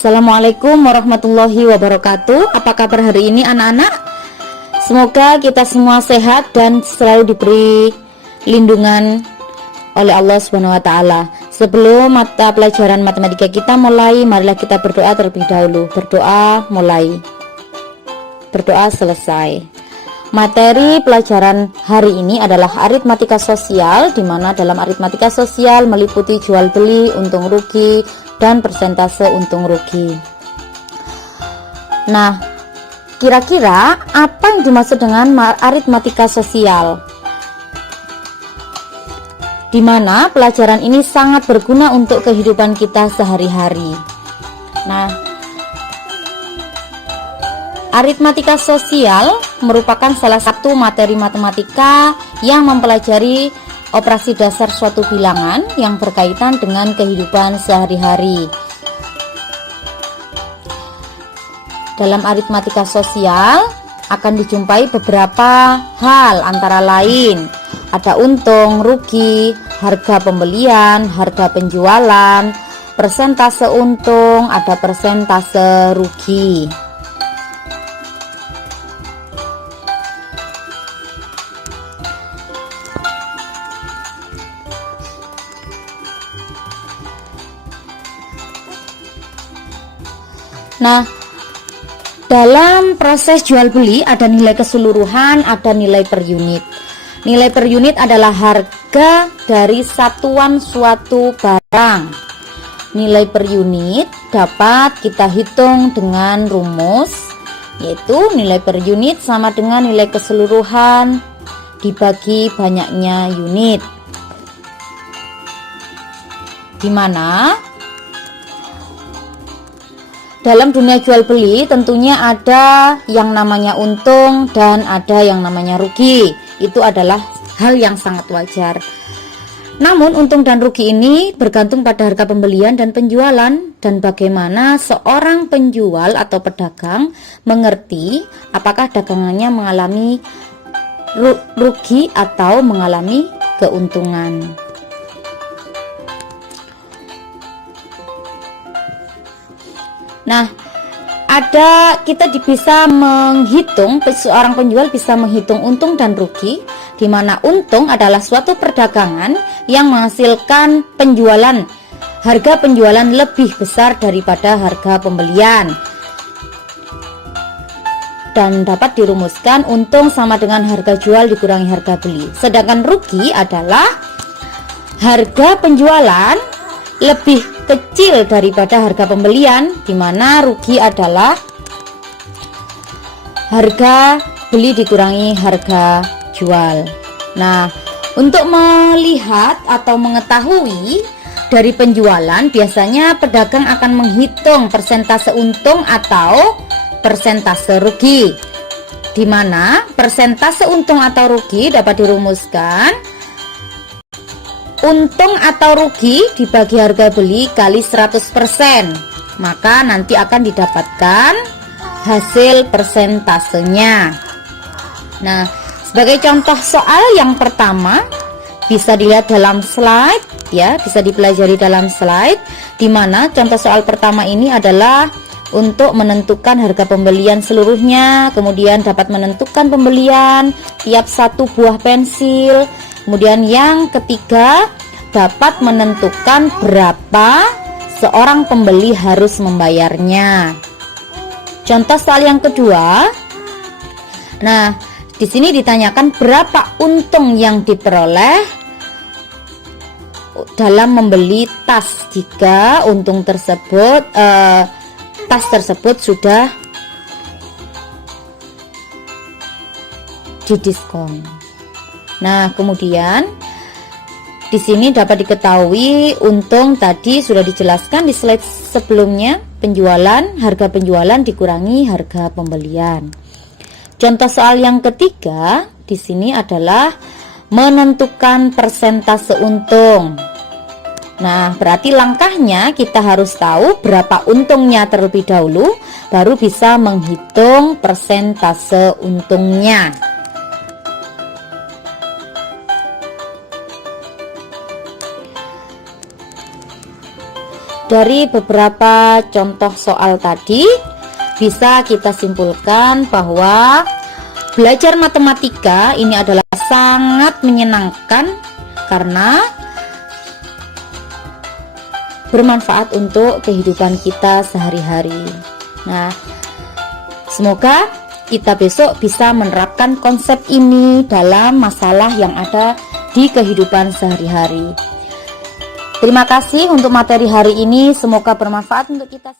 Assalamualaikum warahmatullahi wabarakatuh. Apa kabar hari ini anak-anak? Semoga kita semua sehat dan selalu diberi lindungan oleh Allah Subhanahu wa taala. Sebelum mata pelajaran matematika kita mulai, marilah kita berdoa terlebih dahulu. Berdoa mulai. Berdoa selesai. Materi pelajaran hari ini adalah aritmatika sosial, di mana dalam aritmatika sosial meliputi jual beli, untung rugi, dan persentase untung rugi. Nah, kira-kira apa yang dimaksud dengan aritmatika sosial? Di mana pelajaran ini sangat berguna untuk kehidupan kita sehari-hari. Nah, aritmatika sosial merupakan salah satu materi matematika yang mempelajari operasi dasar suatu bilangan yang berkaitan dengan kehidupan sehari-hari. Dalam aritmatika sosial akan dijumpai beberapa hal, antara lain ada untung, rugi, harga pembelian, harga penjualan, persentase untung, ada persentase rugi. Nah, dalam proses jual beli ada nilai keseluruhan, ada nilai per unit. Nilai per unit adalah harga dari satuan suatu barang. Nilai per unit dapat kita hitung dengan rumus, yaitu nilai per unit sama dengan nilai keseluruhan dibagi banyaknya unit. Di mana dalam dunia jual beli tentunya ada yang namanya untung dan ada yang namanya rugi. Itu adalah hal yang sangat wajar. Namun untung dan rugi ini bergantung pada harga pembelian dan penjualan, dan bagaimana seorang penjual atau pedagang mengerti apakah dagangannya mengalami rugi atau mengalami keuntungan. Nah, kita bisa menghitung, seorang penjual bisa menghitung untung dan rugi, di mana untung adalah suatu perdagangan yang menghasilkan penjualan, harga penjualan lebih besar daripada harga pembelian, dan dapat dirumuskan untung sama dengan harga jual dikurangi harga beli. Sedangkan rugi adalah harga penjualan lebih kecil daripada harga pembelian, di mana rugi adalah harga beli dikurangi harga jual. Nah, untuk melihat atau mengetahui dari penjualan, biasanya pedagang akan menghitung persentase untung atau persentase rugi, di mana persentase untung atau rugi dapat dirumuskan untung atau rugi dibagi harga beli kali 100%, maka nanti akan didapatkan hasil persentasenya. Nah, sebagai contoh soal yang pertama bisa dilihat dalam slide ya, bisa dipelajari dalam slide, di mana contoh soal pertama ini adalah untuk menentukan harga pembelian seluruhnya, kemudian dapat menentukan pembelian tiap satu buah pensil. Kemudian yang ketiga, dapat menentukan berapa seorang pembeli harus membayarnya. Contoh soal yang kedua. Nah, di sini ditanyakan berapa untung yang diperoleh dalam membeli tas jika untung tersebut tas tersebut sudah didiskon. Nah, kemudian di sini dapat diketahui untung tadi sudah dijelaskan di slide sebelumnya, harga penjualan dikurangi harga pembelian. Contoh soal yang ketiga di sini adalah menentukan persentase untung. Nah, berarti langkahnya kita harus tahu berapa untungnya terlebih dahulu, baru bisa menghitung persentase untungnya. Dari beberapa contoh soal tadi, bisa kita simpulkan bahwa belajar matematika ini adalah sangat menyenangkan karena bermanfaat untuk kehidupan kita sehari-hari. Nah, semoga kita besok bisa menerapkan konsep ini dalam masalah yang ada di kehidupan sehari-hari. Terima kasih untuk materi hari ini, semoga bermanfaat untuk kita.